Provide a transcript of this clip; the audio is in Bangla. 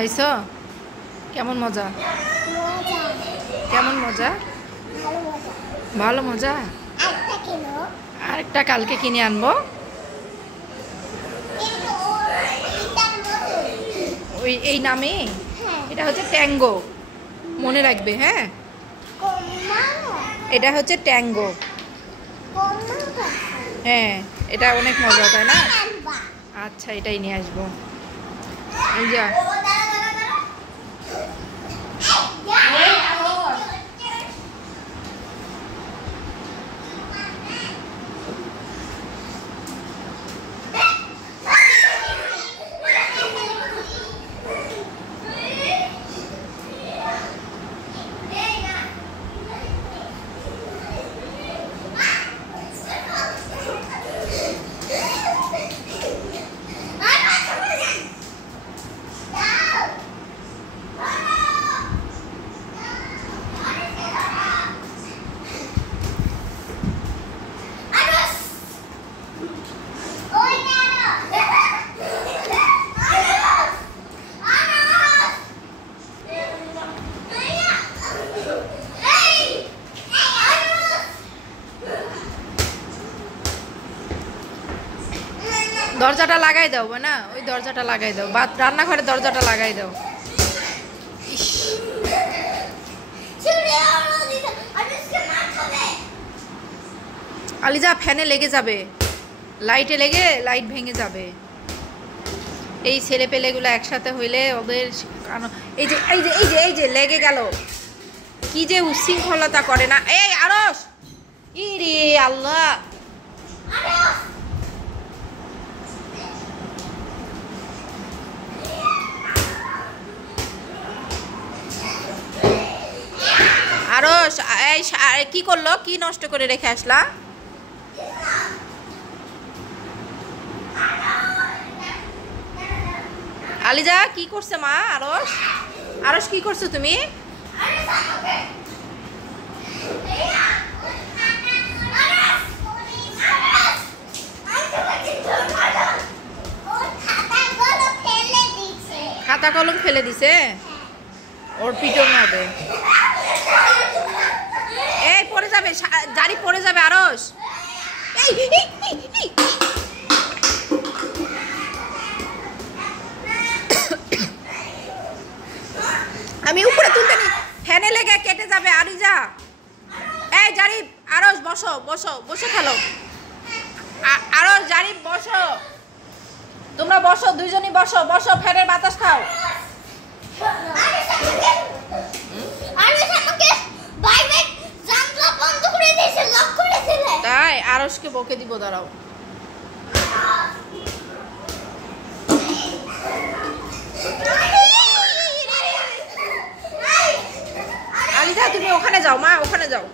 খাইছো? কেমন মজা? কেমন মজা? ভালো মজা। আরেকটা কালকে কিনে আনবো। ওই এই নামে এটা হচ্ছে ট্যাঙ্গো, মনে রাখবে। হ্যাঁ, এটা হচ্ছে ট্যাঙ্গো। হ্যাঁ, এটা অনেক মজা, তাই না? আচ্ছা, এটাই নিয়ে আসবো। এই যা দরজাটা লাগাই দাও না, ওই দরজাটা লাগাই দাও, রান্নাঘরের দরজাটা লাগাই দাও। আলিজা, ফ্যানে লেগে যাবে, লাইটে লেগে লাইট ভেঙে যাবে। এই ছেলে পেলেগুলো একসাথে হইলে ওদের এই যে এই যে এই যে এই যে লেগে গেল, কি যে উশৃঙ্খলতা করে না। এই আরস, ইরে আল্লাহ, আরস এই কি করলো? কি নষ্ট করে রেখে আসলা? আলিজা, কি করছে মা? আরস, আরস কি করছো তুমি? খাতা কলম ফেলে দিছে, ওর পিটন হবে। এই পড়ে যাবে, জারি পড়ে যাবে। আরস, আমি উপরে তুলতে নি, ফ্যানে লেগে কেটে যাবে। আরিজা, এই জারিফ, আরস বসো বসো বসে খেলো। আরস, জারিফ বসো, তোমরা বসো, দুইজনই বসো বসো, ফ্যানের বাতাস খাও। তাই আরসকে বকে দিব, দাঁড়াও। আলিজা, তুমি ওখানে যাও মা, ওখানে যাও।